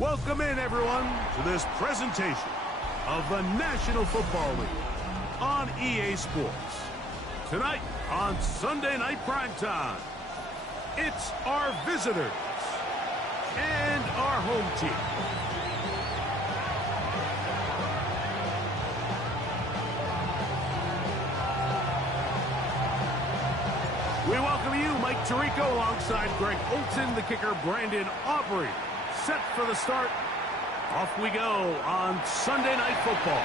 Welcome in, everyone, to this presentation of the National Football League on EA Sports. Tonight, on Sunday Night Primetime, it's our visitors and our home team. We welcome you, Mike Tirico, alongside Greg Olson, the kicker, Brandon Aubrey. Set for the start. Off we go on Sunday Night Football.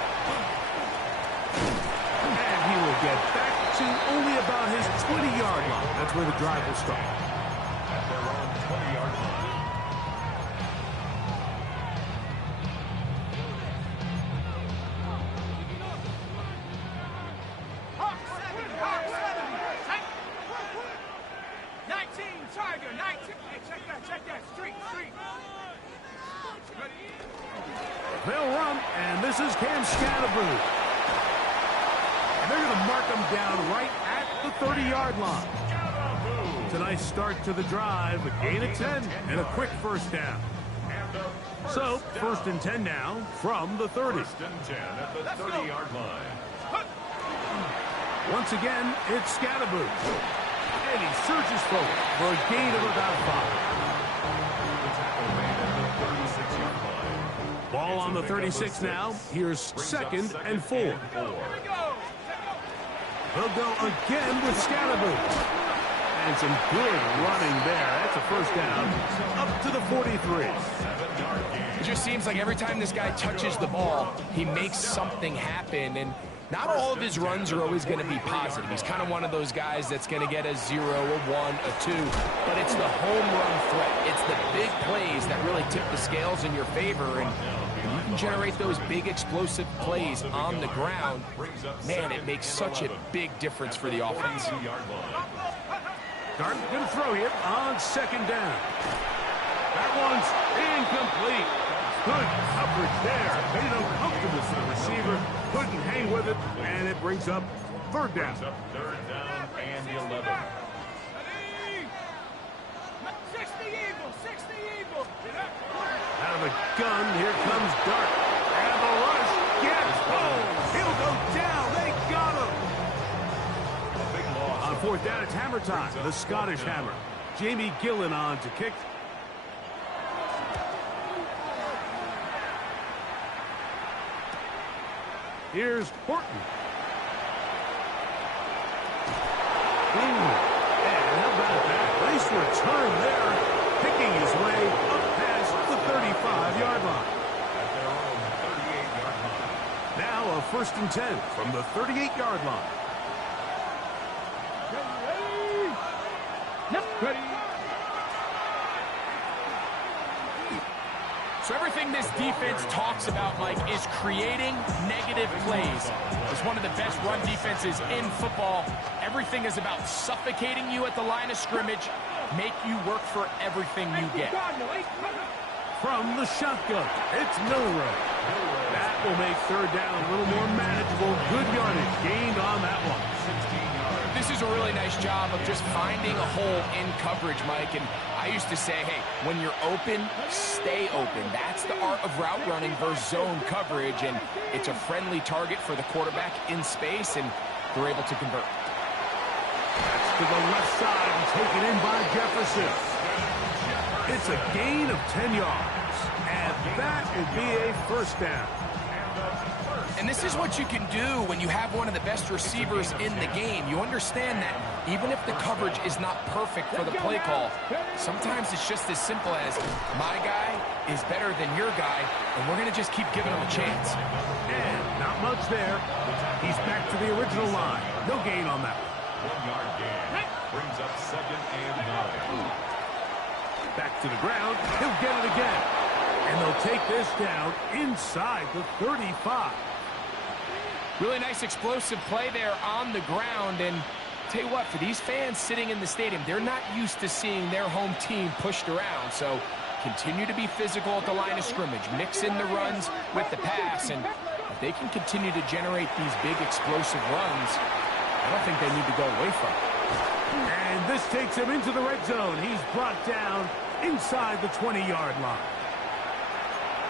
And he will get back to only about his 20-yard line. That's where the drive will start. At their own 20-yard line. They'll run, and this is Cam Scatterboo. And they're going to mark him down right at the 30-yard line. It's a nice start to the drive, a gain of 10, and a quick first down. So, first and 10 now from the 30. First and 10 at the 30-yard line. Once again, it's Scatterboo. And he surges forward for a gain of about 5. Ball on the 36 now. Here's second and 4. They'll go again with Scatterboo. And some good running there. That's a first down up to the 43. It just seems like every time this guy touches the ball, he makes something happen. And not all of his runs are always going to be positive. He's kind of one of those guys that's going to get a 0, a 1, a 2. But it's the home run threat. It's the big plays that really tip the scales in your favor. And when you can generate those big explosive plays on the ground, man, it makes such a big difference for the offense. Darton going to throw here on second down. That one's incomplete. Good coverage there. Made it uncomfortable for the receiver. Couldn't hang with it, and it brings up third down. Third down and 11. 60 Eagles, 60 Eagles. Out of the gun, here comes Dart. And the rush gets home. He'll go down. They got him. On fourth down, it's hammer time. The Scottish hammer. Jamie Gillen on to kick. Here's Horton. And how about that? Nice return there. Picking his way up past the 35-yard line. At their own 38-yard line. Now a first and 10 from the 38-yard line. Ready. So everything this defense talks about, Mike, is creating negative plays. It's one of the best run defenses in football. Everything is about suffocating you at the line of scrimmage, make you work for everything you get. From the shotgun, it's Milrow. That will make third down a little more manageable. Good yardage gained on that one. 16 yards. This is a really nice job of just finding a hole in coverage, Mike. And I used to say, hey, when you're open, stay open. That's the art of route running versus zone coverage. And it's a friendly target for the quarterback in space, and they're able to convert. That's to the left side and taken in by Jefferson. It's a gain of 10 yards. And that would be a first down. And this is what you can do when you have one of the best receivers in the game. You understand that even if the coverage is not perfect for the play call, sometimes it's just as simple as my guy is better than your guy, and we're going to just keep giving him a chance. And not much there. He's back to the original line. No gain on that. 1 yard gain. Brings up second and 9. Back to the ground. He'll get it again. And they'll take this down inside the 35. Really nice explosive play there on the ground. And tell you what, for these fans sitting in the stadium, they're not used to seeing their home team pushed around. So continue to be physical at the line of scrimmage. Mix in the runs with the pass. And if they can continue to generate these big explosive runs, I don't think they need to go away from it. And this takes him into the red zone. He's brought down inside the 20-yard line.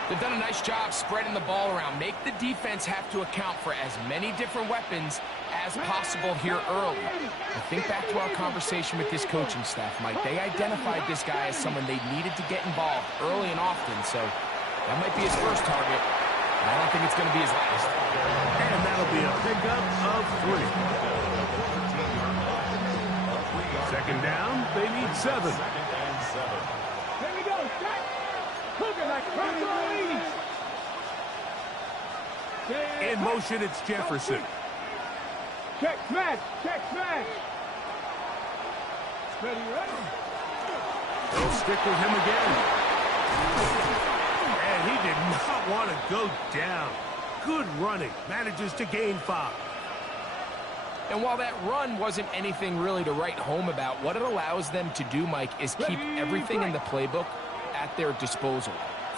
They've done a nice job spreading the ball around. Make the defense have to account for as many different weapons as possible here early. I think back to our conversation with this coaching staff, Mike. They identified this guy as someone they needed to get involved early and often, so that might be his first target. I don't think it's going to be his last. And that'll be a pickup of 3. Second down, they need 7. Here we go, Jack. In motion, it's Jefferson. Check smash, check smash. Ready, ready. They'll stick with him again. And he did not want to go down. Good running. Manages to gain 5. And while that run wasn't anything really to write home about, what it allows them to do, Mike, is keep everything in the playbook at their disposal.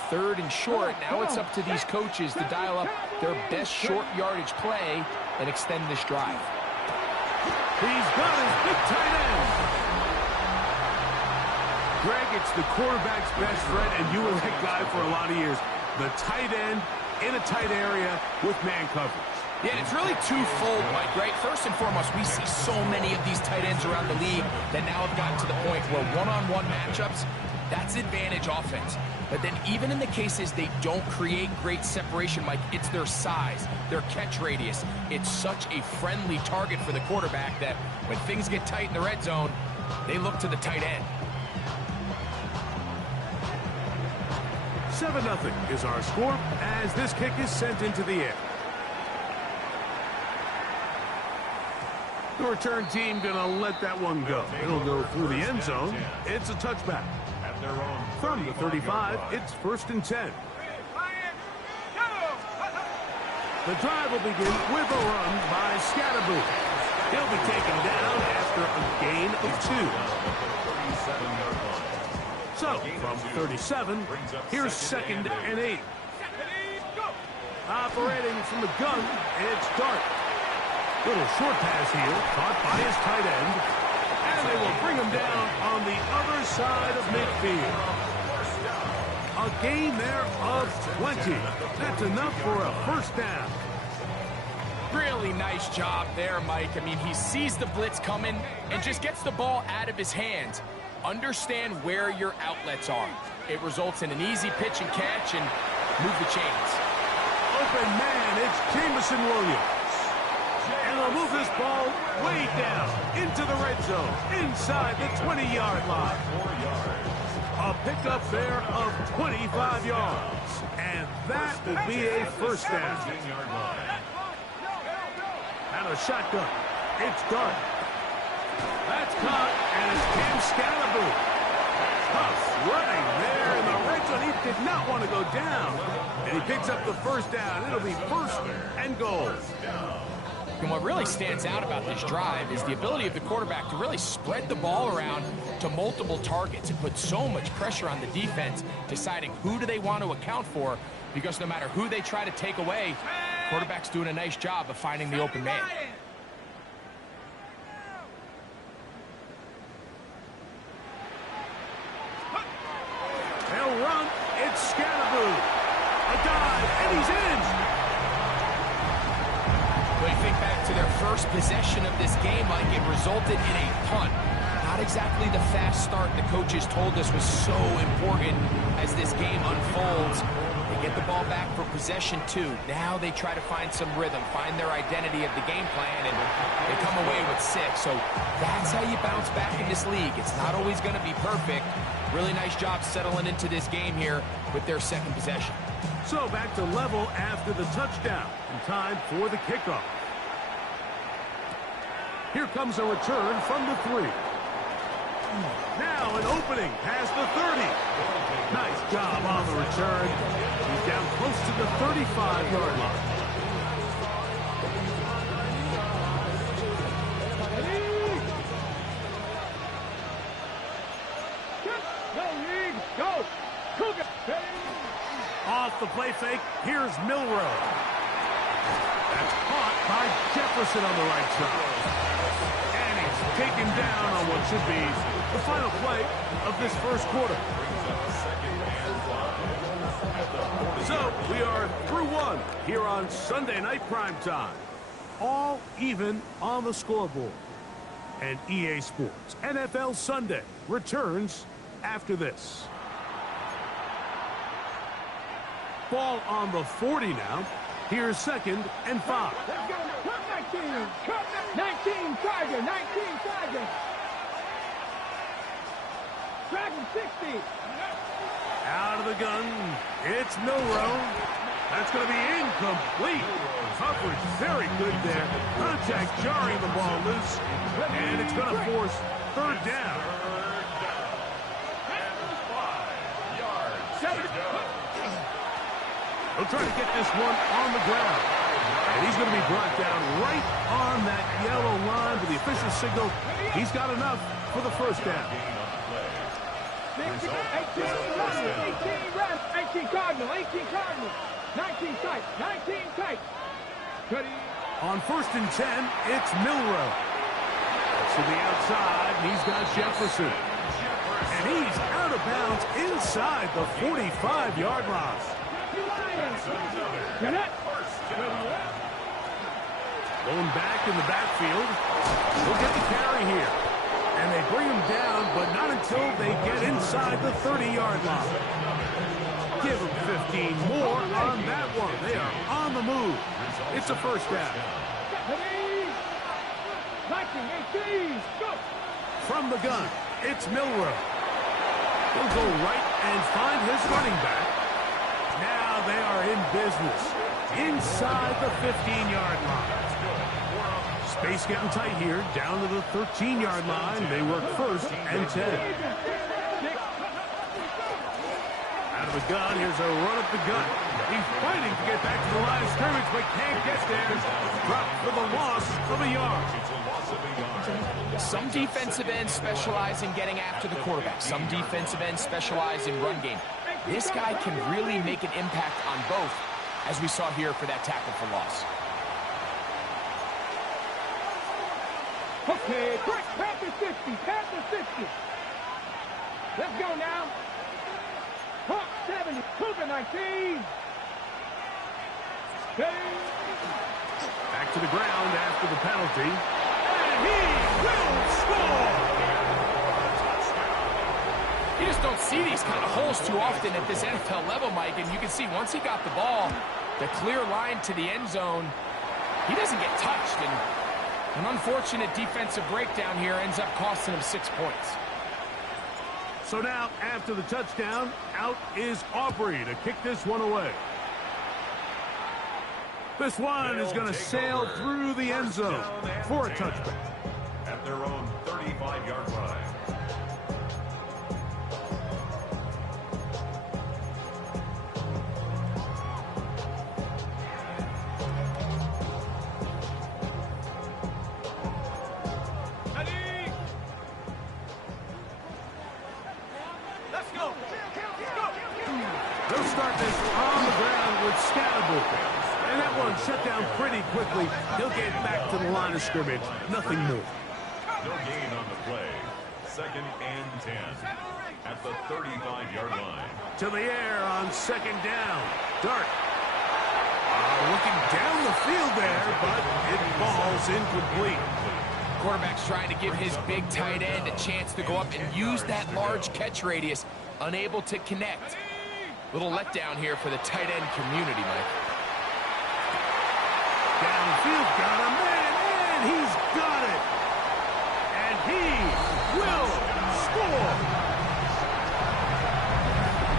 Third and short, now it's up to these coaches to dial up their best short yardage play and extend this drive. He's got his big tight end. Greg, it's the quarterback's best friend, and you were that guy for a lot of years. The tight end in a tight area with man coverage. Yeah, it's really twofold, Mike, right? First and foremost, we see so many of these tight ends around the league that now have gotten to the point where one-on-one matchups, that's advantage offense. But then even in the cases they don't create great separation, Mike, it's their size, their catch radius. It's such a friendly target for the quarterback that when things get tight in the red zone, they look to the tight end. 7-0 is our score as this kick is sent into the air. The return team gonna let that one go. It'll go through the end zone. It's a touchback. From the 35, it's 1st and 10. The drive will begin with a run by Scatterboo. He'll be taken down after a gain of 2. So, from 37, here's 2nd and 8. Operating from the gun, it's Dart. Little short pass here, caught by his tight end. And they will bring him down on the other side of midfield. A gain there of 20. That's enough for a 1st down. Really nice job there, Mike. I mean, he sees the blitz coming and just gets the ball out of his hands. Understand where your outlets are. It results in an easy pitch and catch and move the chains. Open man, it's Jameson Williams. And they'll move this ball way down into the red zone, inside the 20-yard line. A pickup there of 25 yards. And that will be a 1st down. And a shotgun. It's done. That's caught, and it's Cam Scatterboo. Tough running there in the red zone. He did not want to go down. And he picks up the 1st down. It'll be 1st and goal. And what really stands out about this drive is the ability of the quarterback to really spread the ball around to multiple targets and put so much pressure on the defense, deciding who do they want to account for, because no matter who they try to take away, quarterback's doing a nice job of finding the open man. They'll run. It's Scatterboo. A dive, and he's in. When you think back to their first possession of this game, Mike, it resulted in a punt. Not exactly the fast start the coaches told us was so important as this game unfolds. They get the ball back for possession 2. Now they try to find some rhythm, find their identity of the game plan, and they come away with 6. So that's how you bounce back in this league. It's not always going to be perfect. Really nice job settling into this game here with their 2nd possession. So back to level after the touchdown. And time for the kickoff. Here comes a return from the 3. Now an opening past the 30. Nice job on the return. He's down close to the 35-yard line. Go! Off the play fake, here's Milrow. That's caught by Jefferson on the right side. And he's taken down on what should be the final play of this first quarter. So we are through one here on Sunday Night Primetime. All even on the scoreboard. And EA Sports NFL Sunday returns after this. Ball on the 40 now. Here's 2nd and 5. Let's go. Cut 19. Cut 19. Tiger. 19 Tiger. Dragon 60. Out of the gun. It's Milrow. That's going to be incomplete. Coverage very good there. Contact jarring the ball loose. And it's going to force 3rd down. He'll try to get this one on the ground. And he's going to be brought down right on that yellow line with the official signal. He's got enough for the 1st down. 18 Cardinal. 18 Cardinal. 19 tight. 19 tight. On 1st and 10, it's Milrow. To the outside, and he's got Jefferson. And he's out of bounds inside the 45-yard line. Going back in the backfield. He'll get the carry here. And they bring him down, but not until they get inside the 30-yard line. Give him 15 more on that one. They are on the move. It's a 1st down. From the gun, it's Milrow. He'll go right and find his running back. Now they are in business inside the 15-yard line. Space getting tight here, down to the 13-yard line. They work 1st and 10. Out of the gun, here's a run up the gut. He's fighting to get back to the line of scrimmage, but can't get there. Dropped for the loss of a yard. Some defensive ends specialize in getting after the quarterback. Some defensive ends specialize in run game. This guy can really make an impact on both, as we saw here for that tackle for loss. Okay, quick, Panther 50, Panther 50. Let's go now. Hawk 70, Cougar 19. Back to the ground after the penalty. And he will score! You just don't see these kind of holes too often at this NFL level, Mike, and you can see once he got the ball, the clear line to the end zone, he doesn't get touched, and an unfortunate defensive breakdown here ends up costing him 6 points. So now, after the touchdown, out is Aubrey to kick this one away. This one is going to sail through the end zone for a touchback. At their own 35-yard line. They'll start this on the ground with Scatterbull. And that one shut down pretty quickly. He'll get back to the line of scrimmage. Nothing more. No gain on the play. 2nd and 10. At the 35-yard line. To the air on 2nd down. Dart. Looking down the field there, but it falls incomplete. Quarterback's trying to give his big tight end a chance to go up and use that large catch radius. Unable to connect. Little letdown here for the tight end community, Mike. Downfield, got a man, and he's got it. And he will score.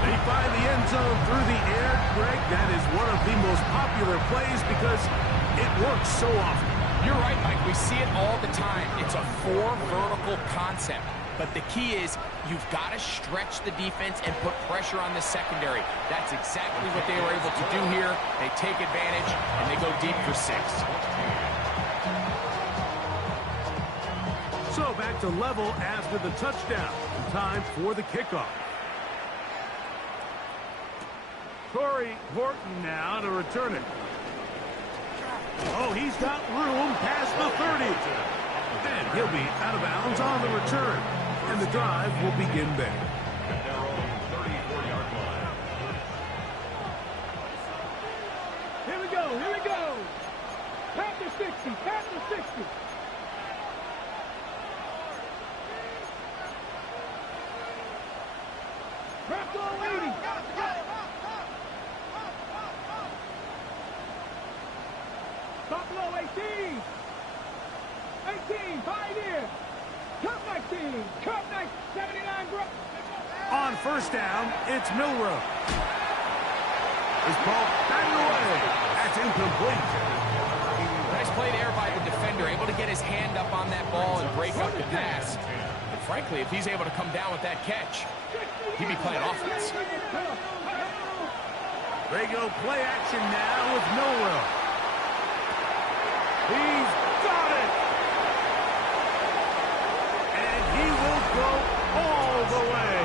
They find the end zone through the air, Greg. That is one of the most popular plays because it works so often. You're right, Mike. We see it all the time. It's a 4 vertical concept. But the key is you've got to stretch the defense and put pressure on the secondary. That's exactly what they were able to do here. They take advantage, and they go deep for 6. So back to level after the touchdown. Time for the kickoff. Corey Horton now to return it. Oh, he's got room past the 30. And he'll be out of bounds on the return. And the drive will begin there. At their own 34-yard line. Here we go, here we go. Pat the 60, pat the 60. Drop goal 80. Stop below 18. 18, Pioneer. Cup 19, Cup 19, 79, bro. On first down, it's Milrow. This ball batted away. That's incomplete. Nice play there by the defender, able to get his hand up on that ball and break up the pass. And frankly, if he's able to come down with that catch, he'd be playing offense. They go play action now with Milrow. He's got it. And he will go all the way.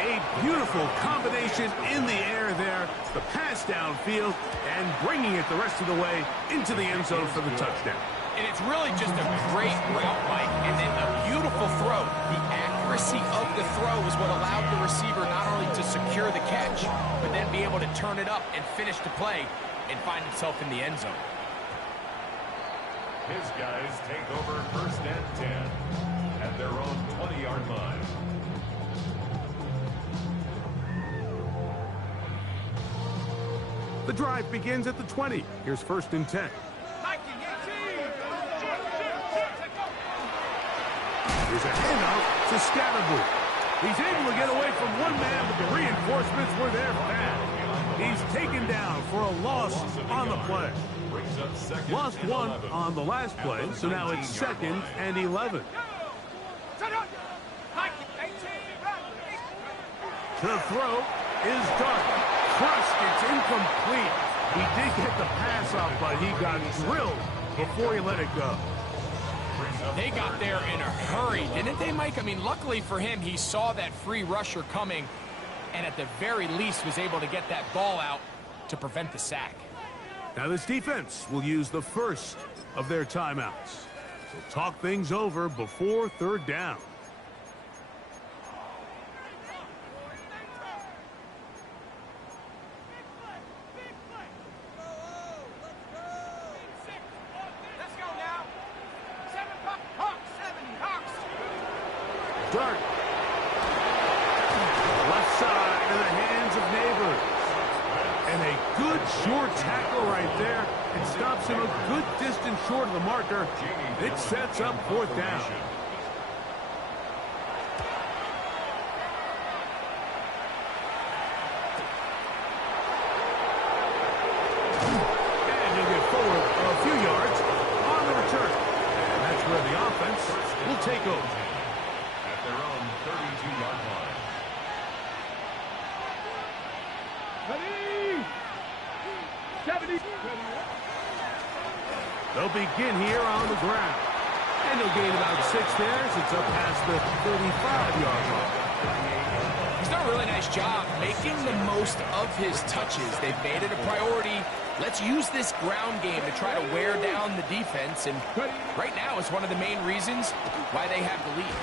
A beautiful combination in the air there. The pass downfield and bringing it the rest of the way into the end zone for the touchdown. And it's really just a great route, Mike, and then a beautiful throw. The accuracy of the throw is what allowed the receiver not only to secure the catch, but then be able to turn it up and finish the play and find himself in the end zone. His guys take over first and 10 at their own 20-yard line. The drive begins at the 20. Here's first and 10. Here's a handoff to Scatterboo. He's able to get away from one man, but the reinforcements were there fast. He's taken down for a loss on the play. Lost one on the last play, so now it's second and 11. To throw is Dark. Crushed, it's incomplete. He did get the pass off, but he got drilled before he let it go. They got there in a hurry, didn't they, Mike? I mean, luckily for him, he saw that free rusher coming, and at the very least was able to get that ball out to prevent the sack. Now this defense will use the first of their timeouts. So talk things over before third down. Dark. Left side in the hands of Neighbors. And a good short tackle right there. It stops him a good distance short of the marker. It sets up fourth down. And he'll get forward a few yards on the return. And that's where the offense will take over. Their own 32-yard line. Ready? 70. They'll begin here on the ground. And they'll gain about 6 there as it's up past the 35-yard line. He's done a really nice job making the most of his touches. They've made it a priority. Let's use this ground game to try to wear down the defense. And right now it's one of the main reasons why they have the lead.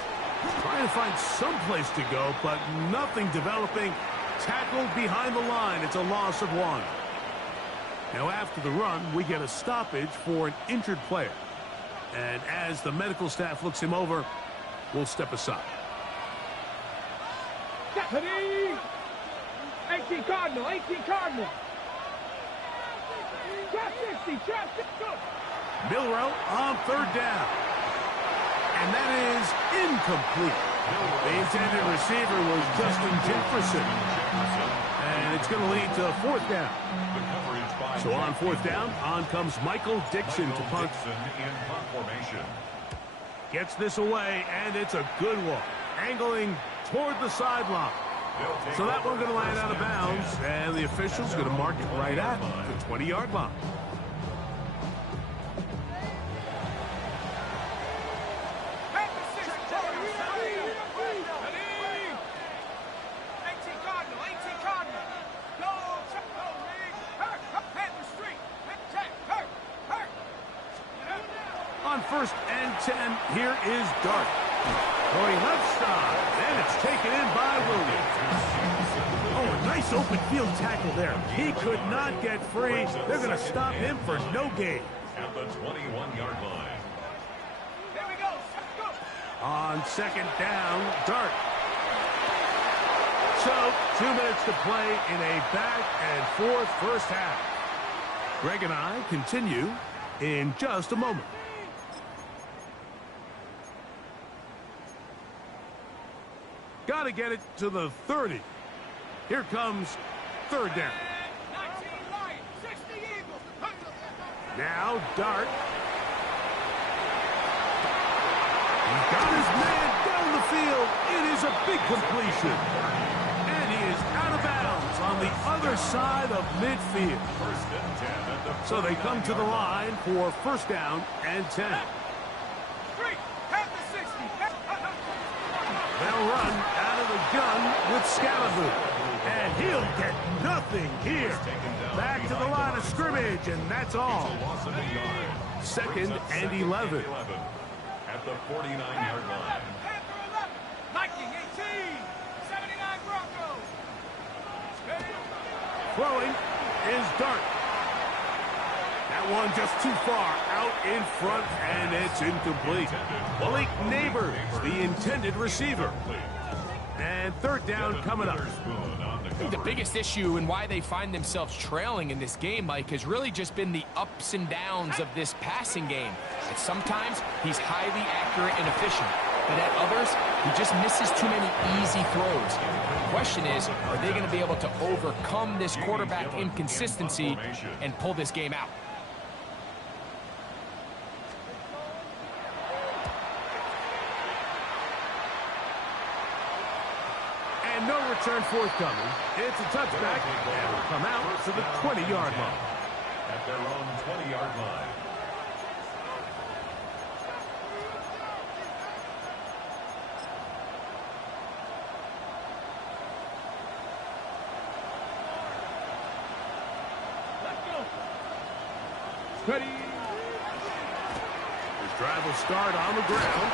Trying to find some place to go, but nothing developing. Tackled behind the line. It's a loss of 1. Now after the run, we get a stoppage for an injured player. And as the medical staff looks him over, we'll step aside. Ready? 18 Cardinal, 18 Cardinal. Trap 60, trap 60. Milrow on third down. And that is incomplete. The intended receiver was Justin Jefferson. And it's going to lead to fourth down. So on fourth down, on comes Michael Dixon to punt. In punt formation. Gets this away, and it's a good one. Angling toward the sideline. So that one's going to land out of bounds, and the official's going to mark it right at the 20-yard line. 10, here is Dart. Going left side, and it's taken in by Williams. Oh, a nice open field tackle there. He could not get free. They're going to stop him for no gain. At the 21-yard line. There we go. Go. On second down, Dart. So, 2 minutes to play in a back-and-forth first half. Greg and I continue in just a moment. Got to get it to the 30. Here comes third down. 19 Lions, 60 Eagles. Now Dart. He's got his man down the field. It is a big completion. And he is out of bounds on the other side of midfield. First and 10 at the So they come to the line for first down and 10. Street, have the 60. They'll run out of the gun with Scalaboo. And he'll get nothing here. Back to the line of scrimmage, and that's all. loss of a yard. Second and 11. At the 49-yard line. Panther 11, Viking 18, 79 Broncos. Throwing is Dart. That one just too far out in front, and it's incomplete. Malik Neighbors, the intended receiver. And third down coming up. I think the biggest issue and why they find themselves trailing in this game, Mike, has really just been the ups and downs of this passing game. And sometimes he's highly accurate and efficient, but at others, he just misses too many easy throws. The question is, are they going to be able to overcome this quarterback inconsistency and pull this game out? And no return forthcoming. It's a touchback, and will come out to the 20-yard line. At their own 20-yard line. Let's go. Ready. His drive will start on the ground.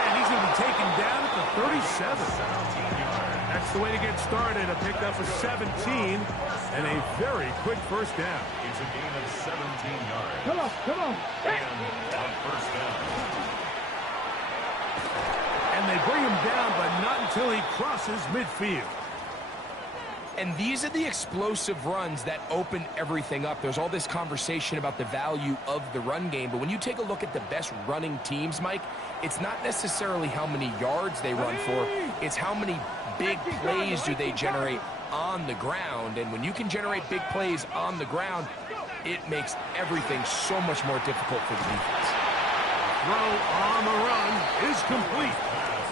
And he's going to be taken down at the 37. That's the way to get started. A pickup of 17 and a very quick first down. It's a gain of 17 yards. Come on, come on. And on first down. And they bring him down, but not until he crosses midfield. And these are the explosive runs that open everything up. There's all this conversation about the value of the run game, but when you take a look at the best running teams, Mike, it's not necessarily how many yards they run for, it's how many big plays do they generate on the ground. And when you can generate big plays on the ground, it makes everything so much more difficult for the defense. Throw on the run is complete.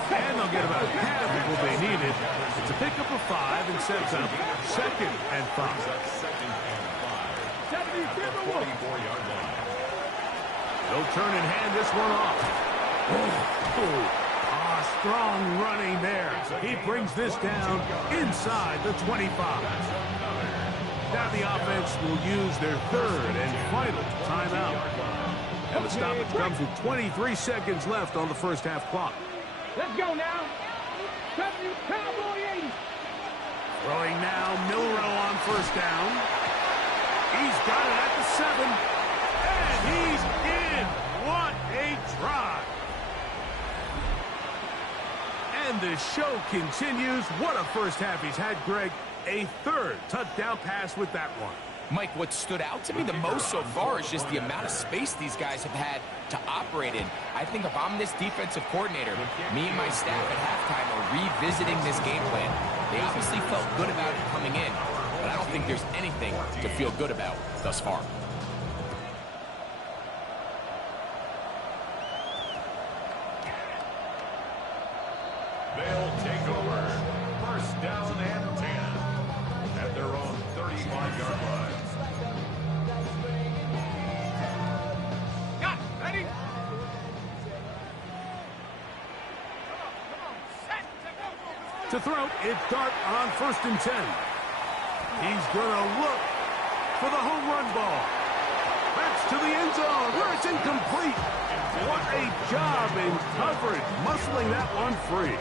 And they'll get about half of what they needed. It's a pickup of 5 and sets up second and 5. Second and 5. 44-yard line. They'll turn and hand this one off. Strong running there. He brings this down inside the 25. Now the offense will use their third and final timeout. And the stoppage comes with 23 seconds left on the first half clock. Let's go now. W Cowboy 80. Throwing now, Milrow on first down. He's got it at the 7. And he's in. What a drive. And the show continues. What a first half he's had, Greg. A third touchdown pass with that one. Mike, what stood out to me the most so far is just the amount of space these guys have had to operate in. I think if I'm this defensive coordinator, me and my staff at halftime are revisiting this game plan. They obviously felt good about it coming in, but I don't think there's anything to feel good about thus far. They'll take over. First down and 10 at their own 35-yard line. Got it. Ready? Come on. Set to go. To throw, it's Dart on first and 10. He's going to look for the home run ball. That's to the end zone where it's incomplete. What a job in coverage, muscling that one free.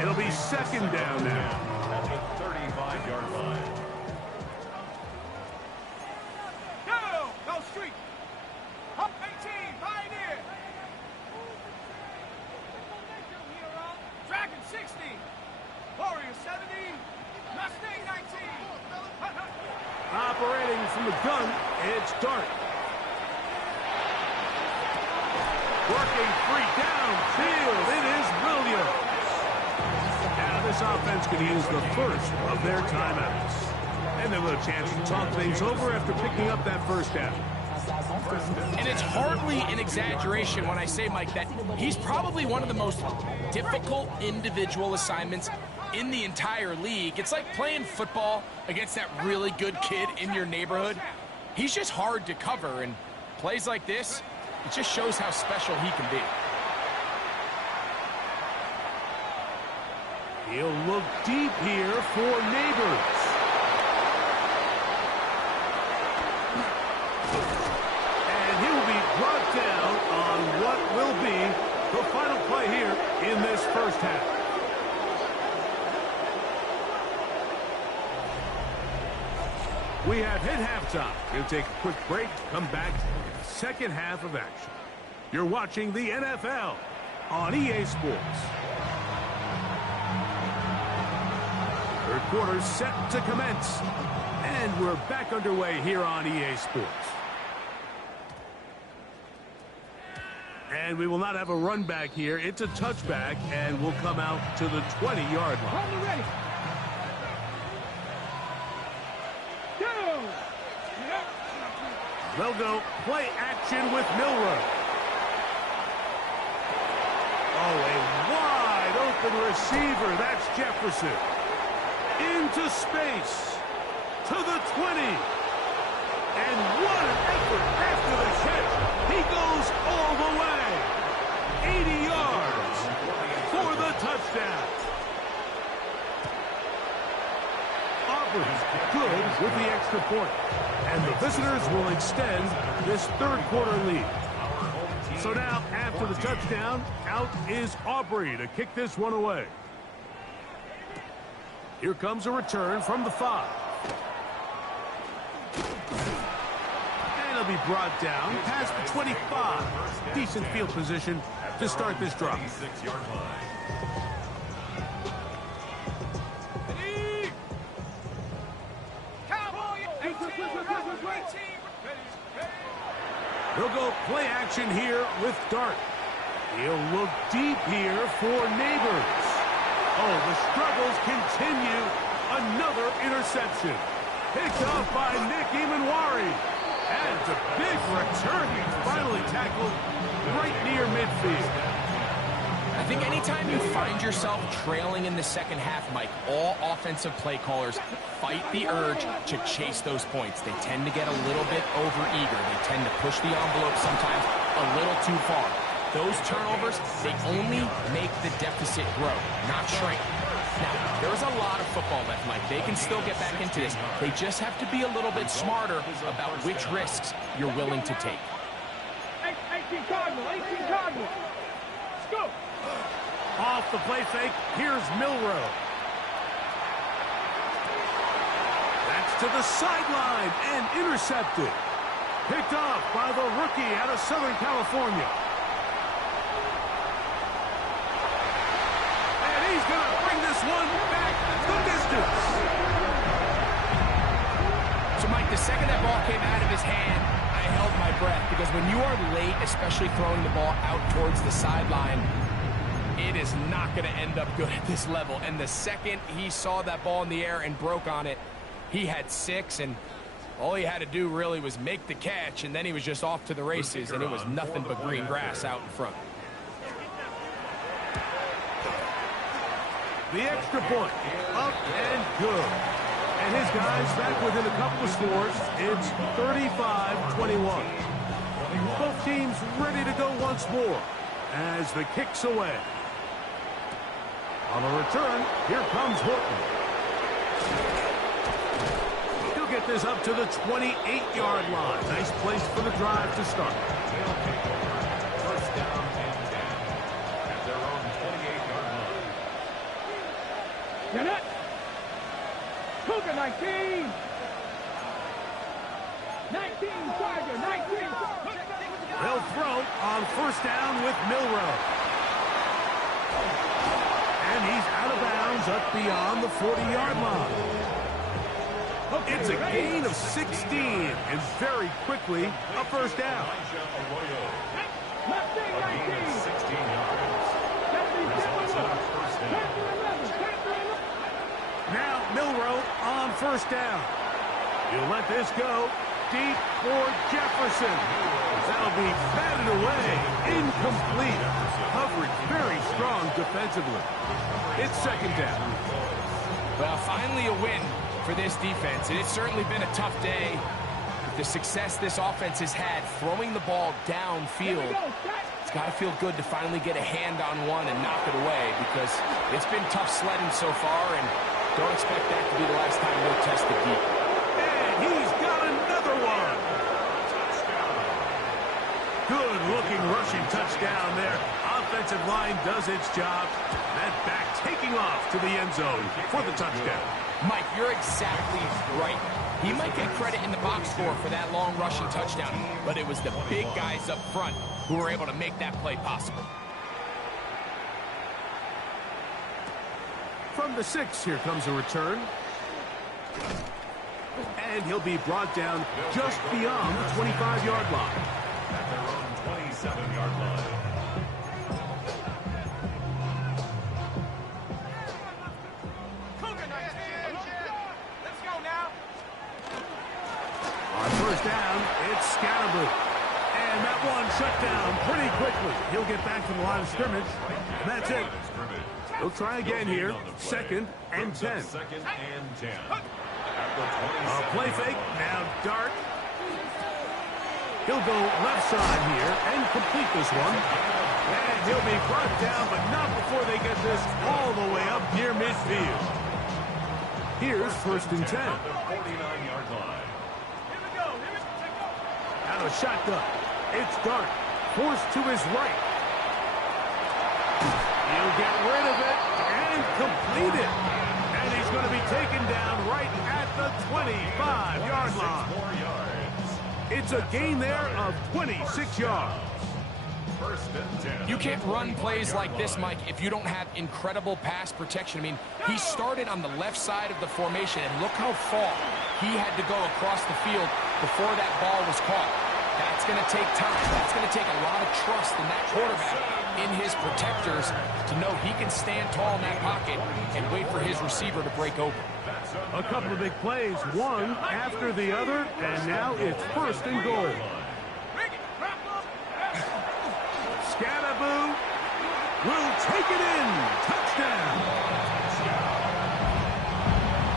It'll be second down now. At the 35-yard line. Go street. Up 18, Pioneer. Dragon 60. Warrior 70. Mustang 19. Operating from the gun, it's Dart. Working free downfield, it is Williams. Now this offense can use the first of their timeouts. And then with a chance to talk things over after picking up that first down. And it's hardly an exaggeration when I say, Mike, that he's probably one of the most difficult individual assignments in the entire league. It's like playing football against that really good kid in your neighborhood. He's just hard to cover, and plays like this, it just shows how special he can be. He'll look deep here for Neighbors. And he'll be brought down on what will be the final play here in this first half. We have hit halftime. We'll take a quick break, come back to the second half of action. You're watching the NFL on EA Sports. Third quarter set to commence. And we're back underway here on EA Sports. And we will not have a run back here. It's a touchback, and we'll come out to the 20-yard line. Ready. They'll go play action with Milroe. Oh, a wide open receiver. That's Jefferson. Into space. To the 20. And what an effort after the catch. He goes all the way. 80 yards for the touchdown. Auburn's good with the extra point. And the visitors will extend this third quarter lead. So now, after the touchdown, out is Aubrey to kick this one away. Here comes a return from the 5. And he'll be brought down past the 25. Decent field position to start this drive. 6-yard line. They'll go play action here with Dart. He'll look deep here for Neighbors. Oh, the struggles continue. Another interception. Picked up by Nick Imanwari. And it's a big return. He's finally tackled right near midfield. I think anytime you find yourself trailing in the second half, Mike, all offensive play callers fight the urge to chase those points. They tend to get a little bit overeager. They tend to push the envelope sometimes a little too far. Those turnovers, they only make the deficit grow, not shrink. Now, there's a lot of football left, Mike. They can still get back into this. They just have to be a little bit smarter about which risks you're willing to take. 18 Cardinal, 18 Cardinal. Let's go. Off the play fake, here's Milroe. That's to the sideline and intercepted. Picked off by the rookie out of Southern California. And he's going to bring this one back the distance. So, Mike, the second that ball came out of his hand, I held my breath, because when you are late, especially throwing the ball out towards the sideline, it is not going to end up good at this level. And the second he saw that ball in the air and broke on it, he had 6, and all he had to do really was make the catch, and then he was just off to the races, and it was nothing but green grass out in front. The extra point, up and good. And his guys back within a couple of scores. It's 35-21. Both teams ready to go once more as the kick's away. On the return, here comes Horton. He'll get this up to the 28-yard line. Nice place for the drive to start. You're not. Cougar 19. 19, Tiger, 19. They'll throw on first down with Milroe. And he's out of bounds up beyond the 40-yard line. It's a gain of 16, and very quickly, a first down. Now Milroe on first down. He'll let this go deep for Jefferson. That'll be batted away. Incomplete. Coverage very strong defensively. It's second down. Well, finally a win for this defense, and it's certainly been a tough day. With the success this offense has had throwing the ball downfield, it's got to feel good to finally get a hand on one and knock it away, because it's been tough sledding so far, and don't expect that to be the last time we'll test it deep. And he's got another one. Good-looking rushing touchdown there. Offensive line does its job. That back taking off to the end zone for the touchdown. Mike, you're exactly right. He might get credit in the box score for that long rushing touchdown, but it was the big guys up front who were able to make that play possible. From the 6, here comes a return. And he'll be brought down just beyond the 25-yard line. At their own 27-yard line. On first down, it's Scalaboo. And that one shut down pretty quickly. He'll get back to the line of scrimmage, and that's it. He'll try again here. Second and 10. Second and 10. A play fake, now dart. He'll go left side here and complete this one. And he'll be brought down, but not before they get this all the way up near midfield. Here's first and 10. 49-yard line. Out of shotgun. It's Dart. Forced to his right. He'll get rid of it and complete it. And he's going to be taken down right at the 25-yard line. 4 yards. It's a gain there of 26 yards. First and 10. You can't run plays like this, Mike, if you don't have incredible pass protection. I mean, he started on the left side of the formation, and look how far he had to go across the field before that ball was caught. That's going to take time. That's going to take a lot of trust in that quarterback, in his protectors, to know he can stand tall in that pocket and wait for his receiver to break open. A couple of big plays, one after the other, and now it's first and goal. Scalaboo will take it in. Touchdown.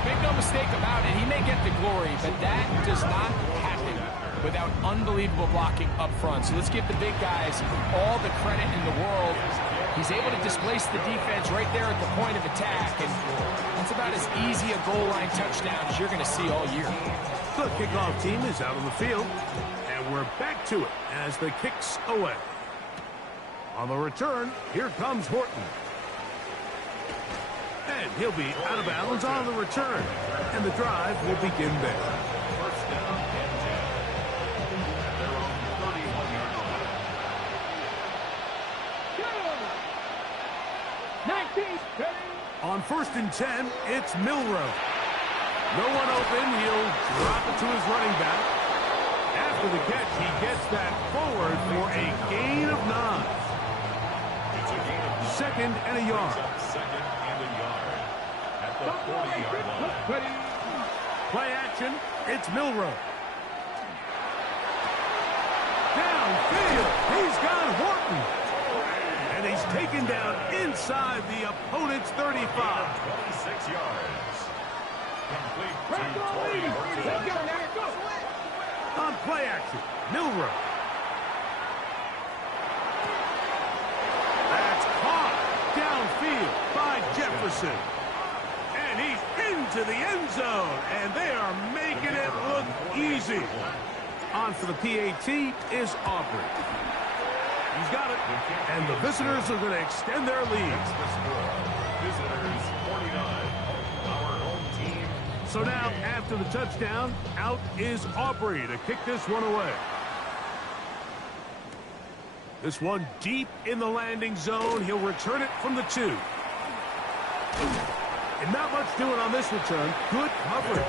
Make no mistake about it, he may get the glory, but that does not happen without unbelievable blocking up front. So let's give the big guys all the credit in the world. He's able to displace the defense right there at the point of attack, and that's about as easy a goal line touchdown as you're going to see all year. The kickoff team is out on the field, and we're back to it as the kick's away. On the return, here comes Horton. And he'll be out of bounds on the return, and the drive will begin there. First down and 10. At their own 31-yard line. 19. On first and 10, it's Milroe. No one open, he'll drop it to his running back. After the catch, he gets that forward for a gain of 9. It's a gain of 9. Second and a yard. Second and a yard. At the 40-yard line. Play action, it's Milroe. Downfield, he's got Horton. And he's taken down inside the opponent's 35. 26 yards. Complete to Torrey Horton. On play action, Milroe. That's caught downfield by Jefferson. And he's into the end zone, and they are making it look easy. On for the PAT is Aubrey. He's got it, and the visitors are going to extend their lead. visitors 49. Our home team. So now, after the touchdown, out is Aubrey to kick this one away. This one deep in the landing zone. He'll return it from the 2. And not much doing on this return. Good coverage.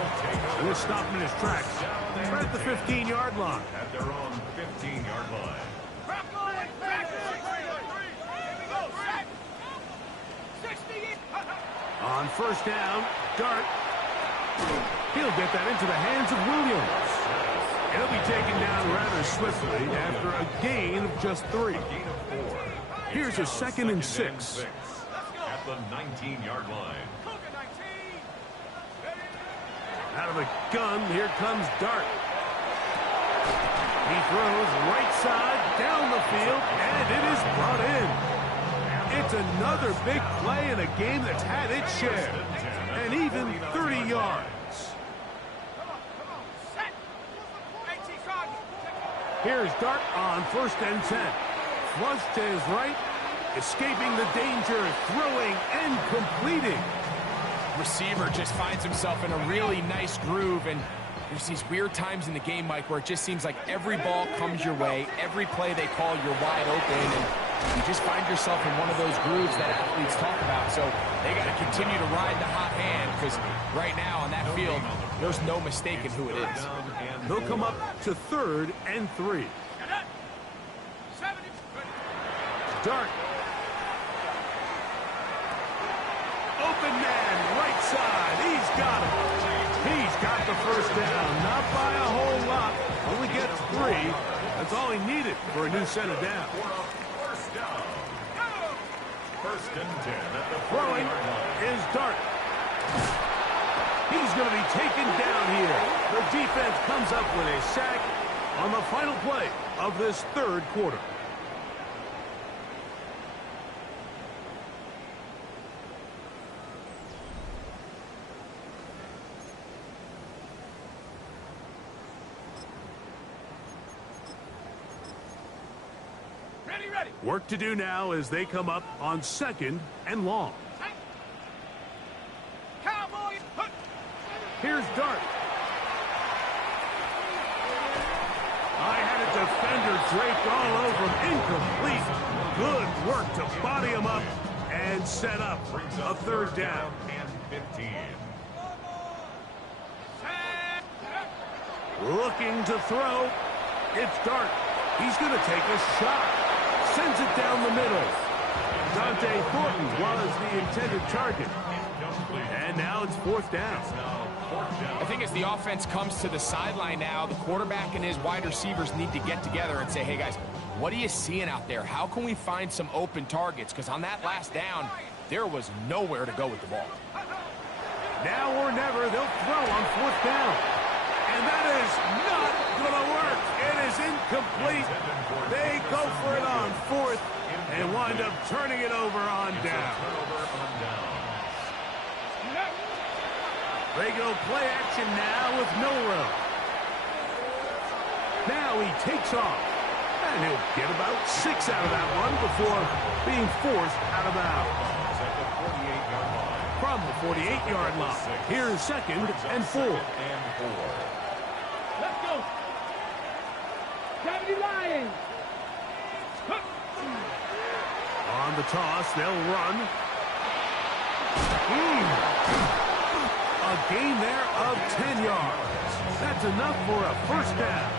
We'll stop him in his tracks. Right at the 15-yard line. At their own 15-yard line. On first down, Dart. He'll get that into the hands of Williams. He'll be taken down rather swiftly after a gain of just 3. Here's a 2nd and 6. At the 19-yard line. Out of the gun, here comes Dart. He throws right side, down the field, and it is brought in. It's another big play in a game that's had its share. And even 30 yards. Here's Dart on 1st and 10. Flush to his right, escaping the danger, throwing and completing. Receiver just finds himself in a really nice groove, and there's these weird times in the game, Mike, where it just seems like every ball comes your way, every play they call, you're wide open, and you just find yourself in one of those grooves that athletes talk about. So they got to continue to ride the hot hand, because right now on that field, there's no mistaking who it is. They'll come up to 3rd and 3. Dart. Open man, right side. He's got it. He's got the first down. Not by a whole lot. Only gets 3. That's all he needed for a new set of down. First down. 1st and 10 at the Throwing is Dart. He's going to be taken down here. The defense comes up with a sack on the final play of this 3rd quarter. Work to do now as they come up on 2nd and long. Here's Dart. I had a defender draped all over him. Incomplete. Good work to body him up and set up a 3rd down. And 15. Looking to throw. It's Dart. He's going to take a shot. Sends it down the middle. Dante Thornton was the intended target. And now it's 4th down. I think as the offense comes to the sideline now, the quarterback and his wide receivers need to get together and say, hey, guys, what are you seeing out there? How can we find some open targets? Because on that last down, there was nowhere to go with the ball. Now or never, they'll throw on 4th down. And that is not going to work. It is incomplete. They go for it on 4th and wind up turning it over on down. They go play action now with Milrow. Now he takes off. And he'll get about 6 out of that one before being forced out of bounds. From the 48-yard line. Here's 2nd and 4. Let's go. 70 Lions. On the toss, they'll run. A gain there of 10 yards. That's enough for a 1st down.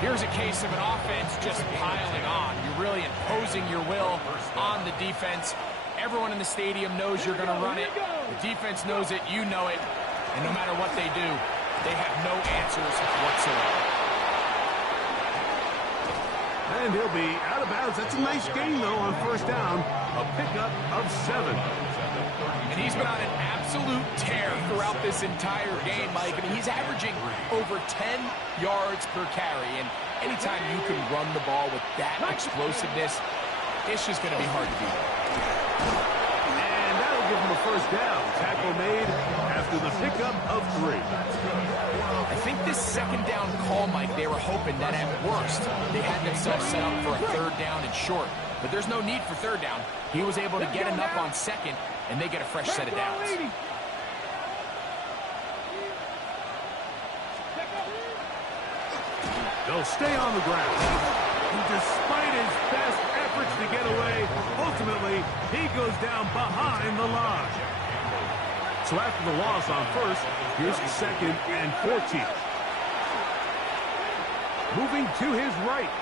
Here's a case of an offense just piling on. You're really imposing your will on the defense. Everyone in the stadium knows you're going to run it. The defense knows it. You know it. And no matter what they do, they have no answers whatsoever. And he'll be out of bounds. That's a nice gain, though, on 1st down. A pickup of 7. And he's been on an absolute tear throughout this entire game, Mike. I mean, he's averaging over 10 yards per carry. And anytime you can run the ball with that explosiveness, it's just going to be hard to beat. And that'll give him a 1st down. Tackle made after the pickup of 3. I think this 2nd down call, Mike, they were hoping that at worst they had themselves set up for a 3rd down and short. but there's no need for third down. He was able to get enough on second, and they get a fresh set of downs. They'll stay on the ground. And despite his best efforts to get away, ultimately, he goes down behind the line. So after the loss on first, here's 2nd and 14. Moving to his right.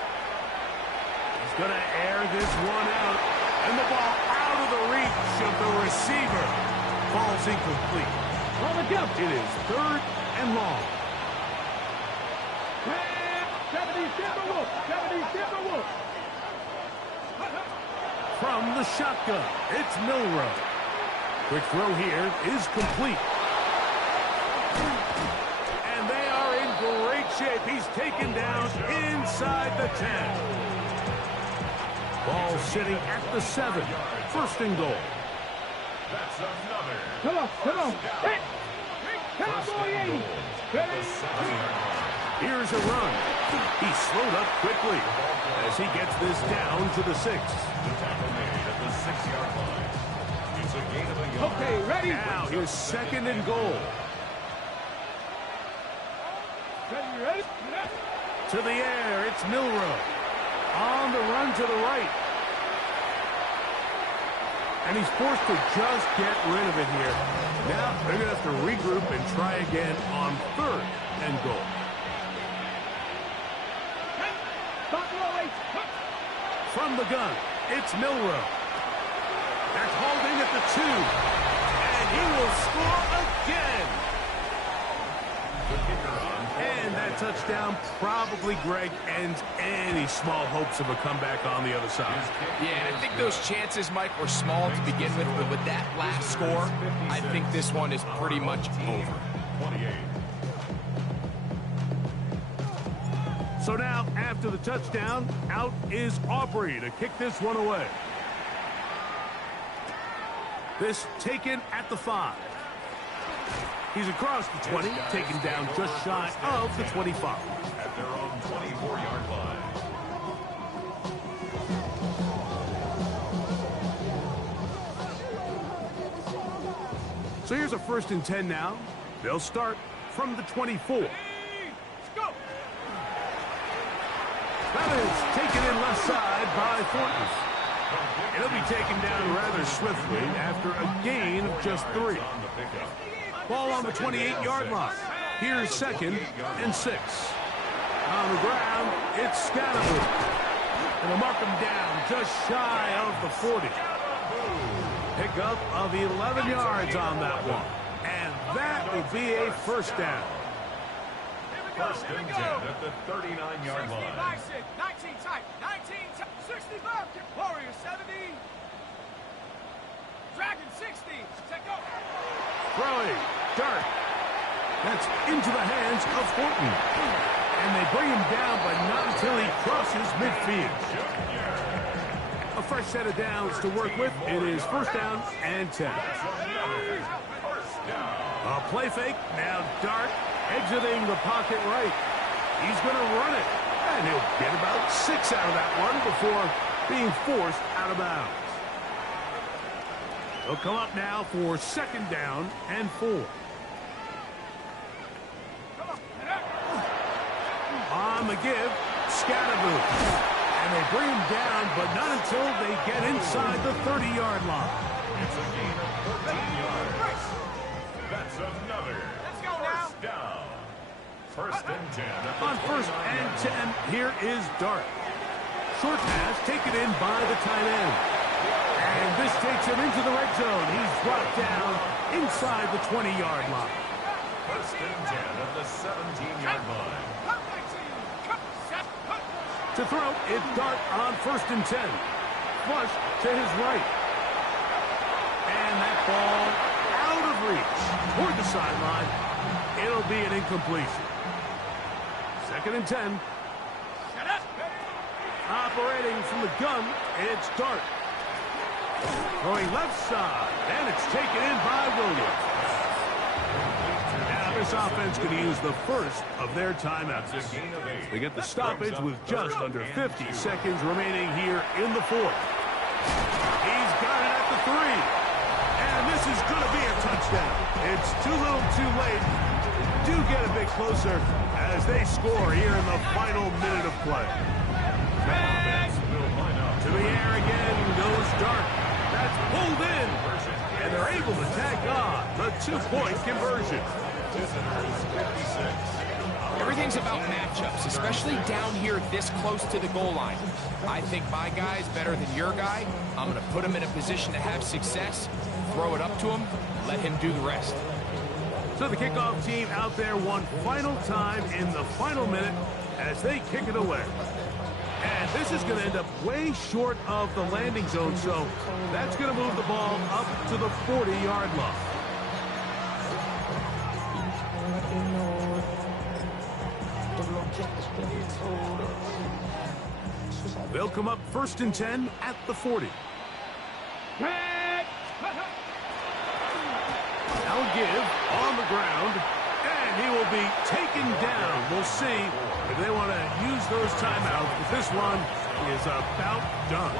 He's going to air this one out. And the ball out of the reach of the receiver. Ball's incomplete. It is 3rd and long. 70 Timberwolves. 70 Timberwolves. From the shotgun, it's Milrow. Quick throw here is complete. And they are in great shape. He's taken down inside the 10. Ball sitting at the 7. 1st and goal. That's another. Come on. Hit. Cowboy 80. Here's a run. He slowed up quickly as he gets this down to the 6. The tackle made at the 6-yard line. It's a gain of a yard. Okay, ready? Now here's 2nd and goal. Ready? To the air, it's Milrow. On the run to the right. And he's forced to just get rid of it here. Now they're going to have to regroup and try again on 3rd and goal. From the gun, it's Milrow. That's holding at the 2. And he will score again. And that touchdown probably, Greg, ends any small hopes of a comeback on the other side. Yeah, and I think those chances, Mike, were small to begin with, but with that last score, I think this one is pretty much over. 28. So now, after the touchdown, out is Aubrey to kick this one away. This taken at the 5. He's across the 20, taken down just shy of the 25. At their own 24-yard line. So here's a 1st and 10 now. They'll start from the 24. That is taken in left side by Thornton. It'll be taken down rather swiftly after a gain of just 3. Ball on the 28-yard line. Here's 2nd and 6. On the ground, it's Scatterwood. And they'll mark him down just shy of the 40. Pickup of 11 yards on that one. And that will be a 1st down. 1st and 10 at the 39-yard line. 19 tight. 19 tight. 65. Warrior 70. Dragon 60. Take go. Throwing. Dart. That's into the hands of Horton. And they bring him down, but not until he crosses midfield. A fresh set of downs to work with. It is 1st down and 10. A play fake. Now Dart exiting the pocket right. He's going to run it. And he'll get about 6 out of that one before being forced out of bounds. They'll come up now for 2nd down and 4. On the give, Scatterwood. And they bring him down, but not until they get inside the 30-yard line. It's a gain of 14 yards. That's another. Let's go now. 1st down. 1st and 10. On 1st and 10, here is Dart. Short pass taken in by the tight end. And this takes him into the red zone. He's brought down inside the 20-yard line. 1st and 10 at the 17-yard line. To throw, it's Dart on 1st and 10. Flush to his right. And that ball out of reach toward the sideline. It'll be an incompletion. 2nd and 10. Operating from the gun, it's Dart. Going left side, and it's taken in by Williams. Now this offense going to use the first of their timeouts. They get the stoppage with just under 50 seconds remaining here in the fourth. He's got it at the 3. And this is going to be a touchdown. It's too little too late. Do get a bit closer as they score here in the final minute of play. To the air again goes Dark. That's pulled in. And they're able to tack on the 2-point conversion. Everything's about matchups, especially down here this close to the goal line. I think my guy's better than your guy. I'm going to put him in a position to have success, throw it up to him, let him do the rest. So the kickoff team out there one final time in the final minute as they kick it away. And this is going to end up way short of the landing zone, so that's going to move the ball up to the 40-yard line. They'll come up 1st and 10 at the 40. Now give on the ground, and he will be taken down. We'll see if they want to use those timeouts, but this one is about done.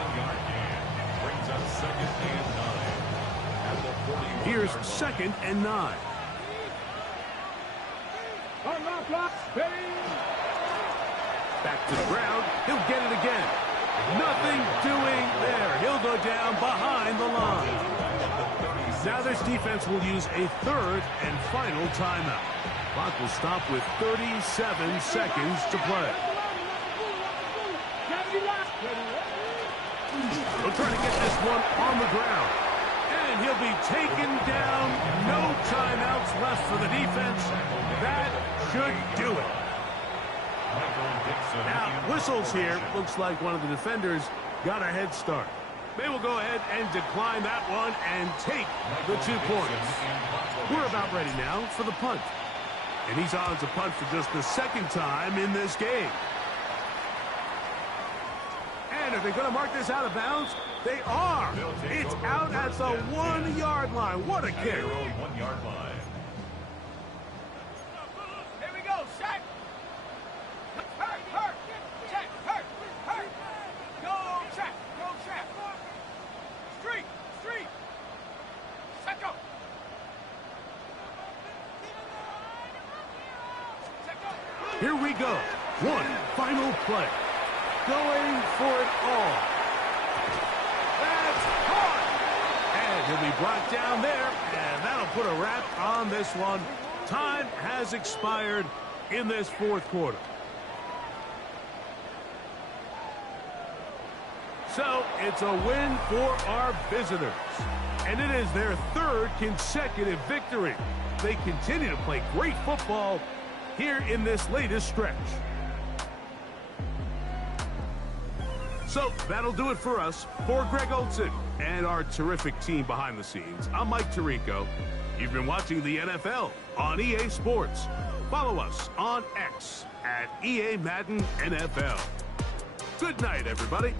Brings up 2nd and 9 at the 41. Here's 2nd and 9. Back to the ground. He'll get it again. Nothing doing there. He'll go down behind the line. Now this defense will use a 3rd and final timeout. Clock will stop with 37 seconds to play. They'll try to get this one on the ground. And he'll be taken down. No timeouts left for the defense. That should do it. Now, whistles here. Looks like one of the defenders got a head start. They will go ahead and decline that one and take the 2 points. We're about ready now for the punt. And he's on to punt for just the 2nd time in this game. And are they going to mark this out of bounds? They are. It's out at the 1-yard line. What a kick. Their own 1-yard line. Here we go, Shaq. Hurt. Shaq, hurt. Go, Shaq. Street. Shaq, go. Here we go. One final play. Going for it all. That's caught. And he'll be brought down there, and that'll put a wrap on this one. Time has expired in this 4th quarter. So it's a win for our visitors. And it is their 3rd consecutive victory. They continue to play great football here in this latest stretch. So that'll do it for us. For Greg Olson and our terrific team behind the scenes, I'm Mike Tirico. You've been watching the NFL on EA Sports. Follow us on X at EA Madden NFL. Good night, everybody.